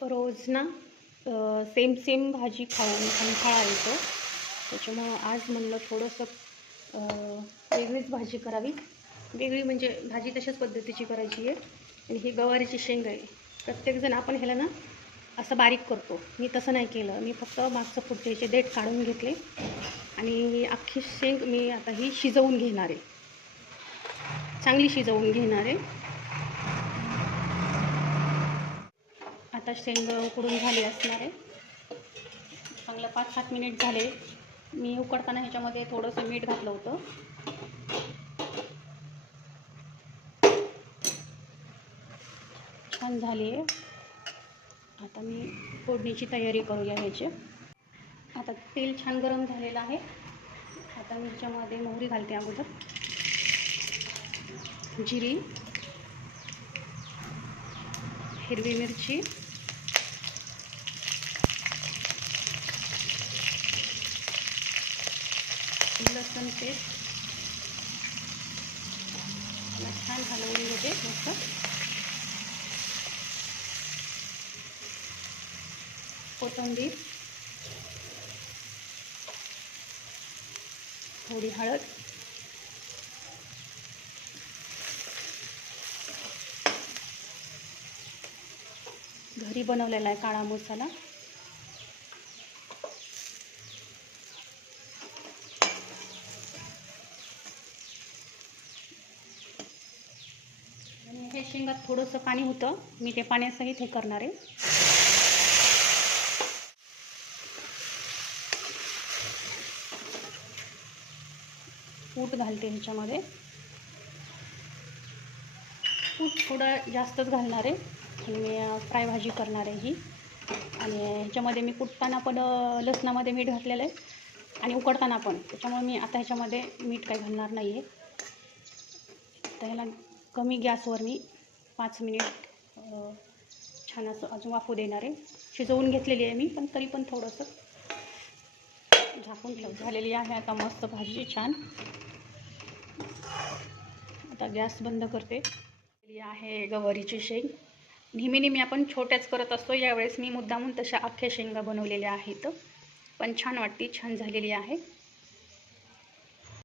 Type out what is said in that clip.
रोज ना same same भाजी खाऊन कंठाळा येतो. त्याच्यामुळं आज म्हणलं थोडंसं वेगळीच भाजी करावी. वेगळी म्हणजे भाजी तशाच पद्धतीची करायची आहे. आणि ही गवारीची शेंग आहे प्रत्येकजण आपण ह्याला ना असं बारीक करतो. मी तसं नाही केलं. मी फक्त मागचं पुढचे ह्याचे देठ काढून घेतले. आणि अख्खी शेंग मी आता ही शिजवून घेणार आहे. चांगली शिजवून घेणार आहे. आता शेंग उकडून झाली असणार. आहे चांगलं पाच सात मिनिट झाले. मी उकडताना ह्याच्यामध्ये थोडंसं मीठ घातलं होतं. छान झाली. आहे आता मी फोडणीची तयारी करूया ह्याची. आता तेल छान गरम झालेलं आहे. आता मी ह्याच्यामध्ये मोहरी घालते अगोदर. जिरी हिरवी मिरची लसूण पेस्ट छान हलवून घेते मस्त. कोथिंबीर. थोडी हळद. घरी बनवलेला आहे काळा मसाला. हे शेंगात थोडंसं पाणी होतं. मी ते पाण्यासहित हे करणार आहे. कूट घालते ह्याच्यामध्ये. कूट थोडं जास्तच घालणार आहे. आणि मी फ्राय भाजी करणार आहे ही. आणि ह्याच्यामध्ये मी कुटताना पण लसणामध्ये मीठ घातलेलं आहे. आणि उकडताना पण. त्याच्यामुळे मी आता ह्याच्यामध्ये मीठ काही घालणार नाही आहे तर ह्याला कमी गॅसवर मी पाच मिनिट छान असं अजून वाफू देणार आहे. शिजवून घेतलेली आहे मी पण तरी पण थोडंसं झाकून ठेव झालेली आहे आता मस्त भाजी छान. आता गॅस बंद करते. आहे गवारीची शेंग. नेहमी नेहमी आपण छोट्याच करत असतो यावेळेस मी मुद्दामून तशा अख्ख्या शेंगा बनवलेल्या आहेत. पण छान वाटते छान झालेली आहे.